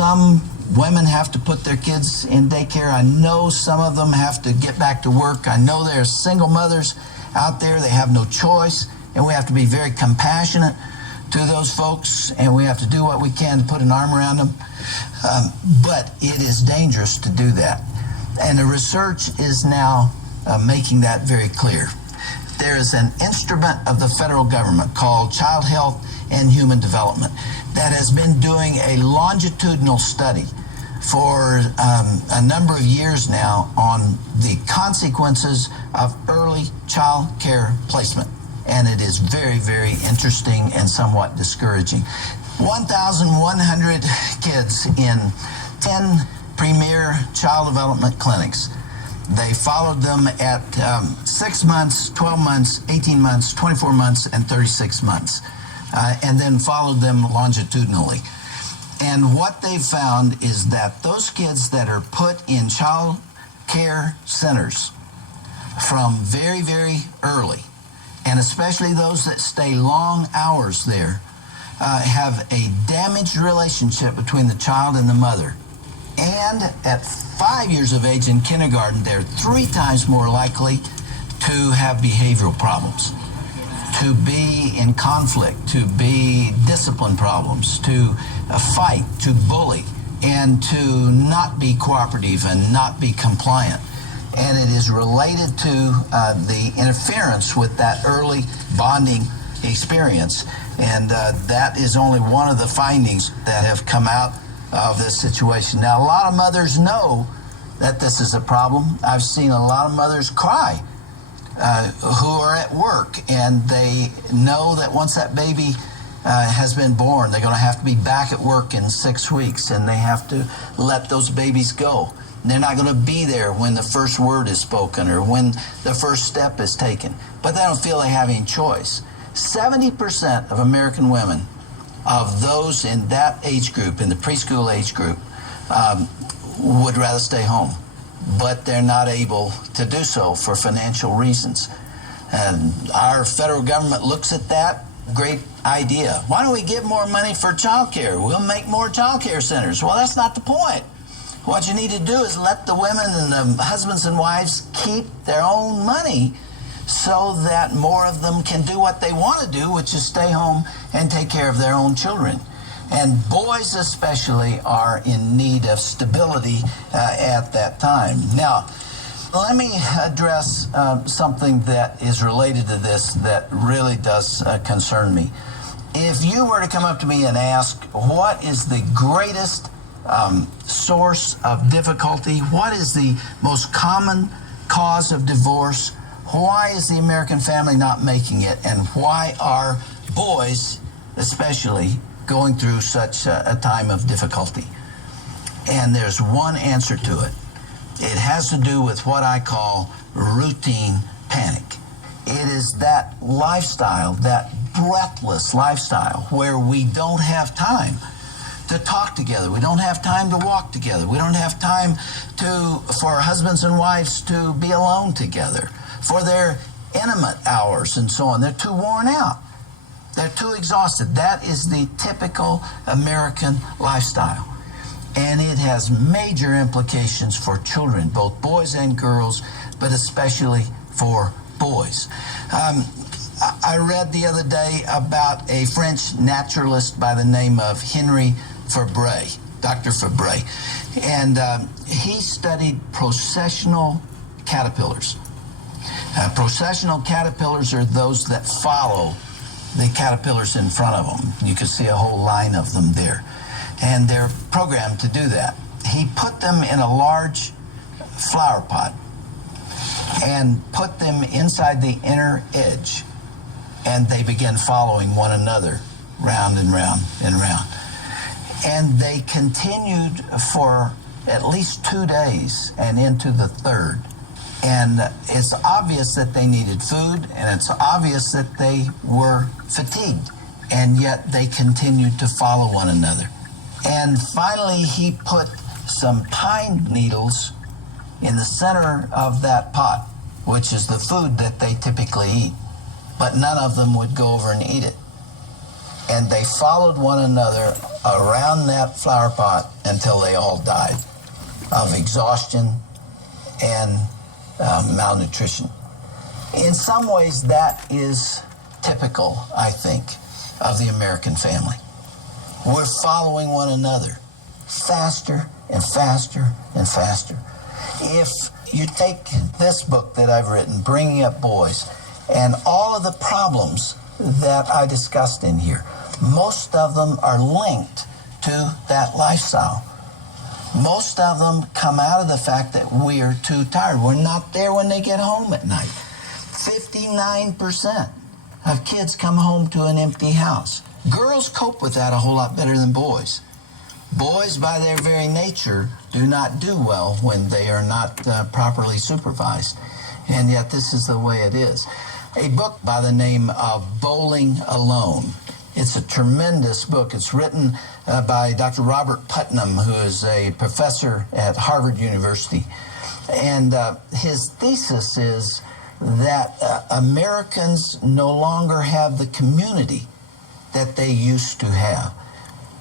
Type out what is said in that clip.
some women have to put their kids in daycare. I know some of them have to get back to work. I know there are single mothers out there. They have no choice, and we have to be very compassionate to those folks, and we have to do what we can to put an arm around them. But it is dangerous to do that. And the research is now making that very clear. There is an instrument of the federal government called Child Health and Human Development that has been doing a longitudinal study for a number of years now on the consequences of early child care placement. And it is very, very interesting and somewhat discouraging. 1,100 kids in 10 premier child development clinics. They followed them at 6 months, 12 months, 18 months, 24 months, and 36 months, and then followed them longitudinally. And what they found is that those kids that are put in child care centers from very, very early, and especially those that stay long hours there, have a damaged relationship between the child and the mother. And at 5 years of age in kindergarten, they're 3 times more likely to have behavioral problems, to be in conflict, to be discipline problems, to fight, to bully, and to not be cooperative and not be compliant. And it is related to the interference with that early bonding experience. And that is only one of the findings that have come out of this situation. Now, a lot of mothers know that this is a problem. I've seen a lot of mothers cry who are at work, and they know that once that baby has been born, they're going to have to be back at work in 6 weeks, and they have to let those babies go. They're not going to be there when the first word is spoken or when the first step is taken, but they don't feel they have any choice. 70% of American women, of those in that age group, in the preschool age group, would rather stay home, but they're not able to do so for financial reasons. And our federal government looks at that. Great idea. Why don't we give more money for child care? We'll make more child care centers. Well, that's not the point. What you need to do is let the women and the husbands and wives keep their own money so that more of them can do what they want to do, which is stay home and take care of their own children. And boys especially are in need of stability at that time. Now, let me address something that is related to this that really does concern me. If you were to come up to me and ask, what is the greatest source of difficulty? What is the most common cause of divorce? Why is the American family not making it? And why are boys, especially, going through such a time of difficulty? And there's one answer to it. It has to do with what I call routine panic. It is that lifestyle, that breathless lifestyle, where we don't have time to talk together. We don't have time to walk together. We don't have time for husbands and wives to be alone together, for their intimate hours and so on. They're too worn out. They're too exhausted. That is the typical American lifestyle. And it has major implications for children, both boys and girls, but especially for boys. I read the other day about a French naturalist by the name of Henry Fabre, Dr. Fabre, and he studied processional caterpillars. Processional caterpillars are those that follow the caterpillars in front of them. You can see a whole line of them there. And they're programmed to do that. He put them in a large flower pot and put them inside the inner edge, and they began following one another round and round and round. And they continued for at least 2 days and into the third. And it's obvious that they needed food, and it's obvious that they were fatigued, and yet they continued to follow one another. And finally, he put some pine needles in the center of that pot, which is the food that they typically eat, but none of them would go over and eat it. and they followed one another around that flower pot until they all died of exhaustion and malnutrition. In some ways, that is typical, I think, of the American family. We're following one another faster and faster and faster. If you take this book that I've written, Bringing Up Boys, and all of the problems that I discussed in here, most of them are linked to that lifestyle. Most of them come out of the fact that we are too tired. We're not there when they get home at night. 59% of kids come home to an empty house. Girls cope with that a whole lot better than boys. Boys, by their very nature, do not do well when they are not properly supervised. And yet this is the way it is. A book by the name of Bowling Alone. It's a tremendous book. It's written by Dr. Robert Putnam, who is a professor at Harvard University. And his thesis is that Americans no longer have the community that they used to have.